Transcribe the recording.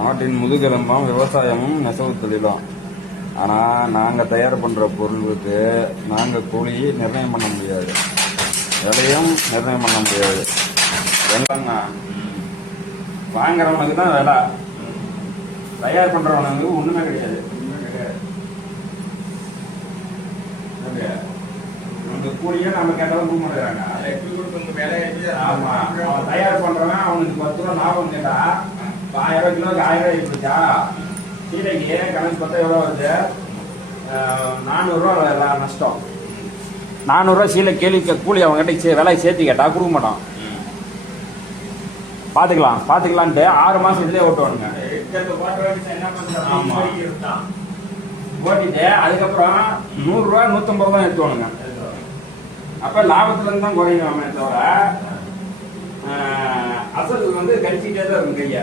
நாட்டின் முதுகெலும்பும் விவசாயமும் நெசவு தொழிலும். ஆனால் நாங்கள் தயார் பண்ணுற பொருளுக்கு நாங்கள் கூலி நிர்ணயம் பண்ண முடியாது, விலையும் நிர்ணயம் பண்ண முடியாது. வெள்ளங்க வாங்குறவனுக்கு தான் விலை, தயார் பண்ணுறவனுக்கு ஒன்றுமே கிடையாது. நமக்கு கூலியே நம்ம கேட்டாலும் கொடுக்க மாட்டேங்கிறாங்க. ஆமா, அவன் தயார் பண்றவன் அவனுக்கு 10 ரூபா லாபம் கேட்டா 1000 கிலோக்கு 1000 ரூபாய் போச்சா, கீரைக்கு கணக்கு பார்த்தா எவ்வளோ வருது? 400 ரூபா நஷ்டம். 400 ரூபா சீலை கேள்வி கூலி அவங்ககிட்ட விலையை சேர்த்து கேட்டா கொடுக்க மாட்டான். பாத்துக்கலான்ட்டு 6 மாசம் இதுலயே ஓட்டுவானுங்க. ஓட்டிட்டு அதுக்கப்புறம் 100 ரூபா 150 தான் எடுத்துவானுங்க. அப்ப லாபத்துல இருந்து தான் குறையுமே தவிர அசல் கழிச்சிட்டே தான் இருக்கும் கையா.